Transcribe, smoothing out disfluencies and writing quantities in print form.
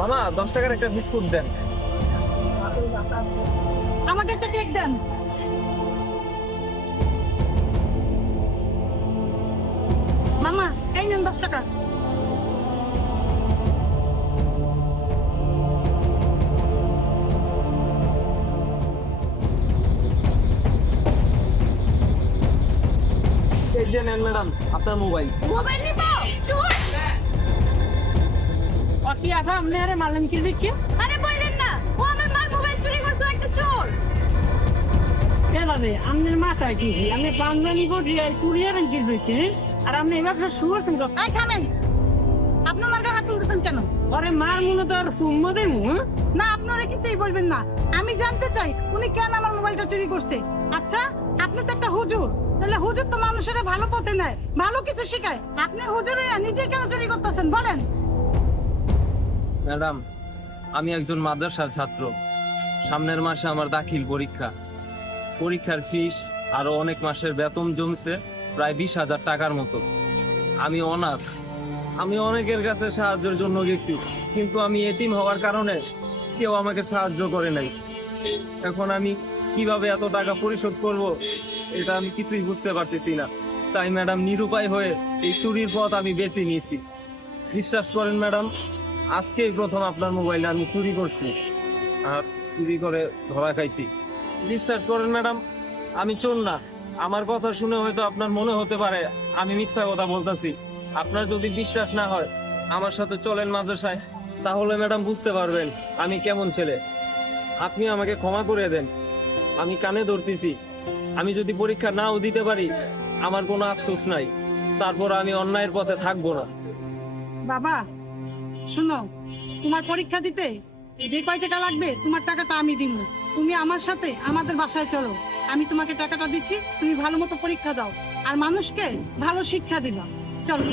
মামা 10 টাকার একটা বিস্কুট দেন। আমাকে একটা কেক দেন। মামা এই নেন 10 টাকা। এই যে নেন ম্যাডাম আপনার মোবাইল। মোবাইল নিবো চোর। অতি আফা আপনি আরে মারলেন কি দেখি? আরে বললেন না ও আমার মার মোবাইল চুরি করছে একটা চোর। এলাবে আপনার মাথায় কি আমি পাঞ্জাবি পরি এই সুরিয়ারেন কি দেখি আর আপনি এই ব্যবসা শুরু আছেন তো? এই থামেন, আপনি আমার গায়ে হাত তুলতেছেন কেন? আরে মার মনে তো আর সুম্মা দেবো। না আপনারা কিছুই বলবেন না, আমি জানতে চাই উনি কেন আমার মোবাইলটা চুরি করছে। আচ্ছা আপনি তো একটা হুজুর, তাহলে হুজুর তো মানুষের ভালো পথে নেয়, ভালো কিছু শেখায়। আপনি হুজুর হয়ে নিজে কেন চুরি করতেছেন বলেন? ম্যাডাম আমি একজন মাদ্রাসার ছাত্র, সামনের মাসে আমার দাখিল পরীক্ষা। পরীক্ষার ফিস আরো অনেক মাসের বেতন জমছে প্রায় 20,000 টাকার মতো। আমি অনাথ, আমি অনেকের কাছে সাহায্যের জন্য গেছি, কিন্তু আমি এতিম হওয়ার কারণে কেউ আমাকে সাহায্য করে নাই। এখন আমি কিভাবে এত টাকা পরিশোধ করব এটা আমি কিছুই বুঝতে পারতেছি না। তাই ম্যাডাম নিরুপায় হয়ে এই চুরির পথ আমি বেছে নিয়েছি। বিশ্বাস করেন ম্যাডাম, আজকেই প্রথম আপনার মোবাইল আমি চুরি করছি আর চুরি করে ধরা খাইছি। বিশ্বাস করেন ম্যাডাম, আমি চোর না। আমার কথা শুনে হয়তো আপনার মনে হতে পারে আমি মিথ্যা কথা বলতেছি। আপনার যদি বিশ্বাস না হয় আমার সাথে চলেন মাদ্রাসায়, তাহলে ম্যাডাম বুঝতে পারবেন আমি কেমন ছেলে। আপনি আমাকে ক্ষমা করে দেন, আমি কানে ধরতেছি। আমি যদি পরীক্ষা নাও দিতে পারি আমার কোনো আফসোস নাই, তারপর আমি অন্যায়ের পথে থাকবো না। বাবা শুনো, তোমার পরীক্ষা দিতে যে কয় টাকা লাগবে তোমার টাকাটা আমি দিব। তুমি আমার সাথে আমাদের বাসায় চলো, আমি তোমাকে টাকাটা দিচ্ছি, তুমি ভালো মতো পরীক্ষা দাও আর মানুষকে ভালো শিক্ষা দিবা। চলো।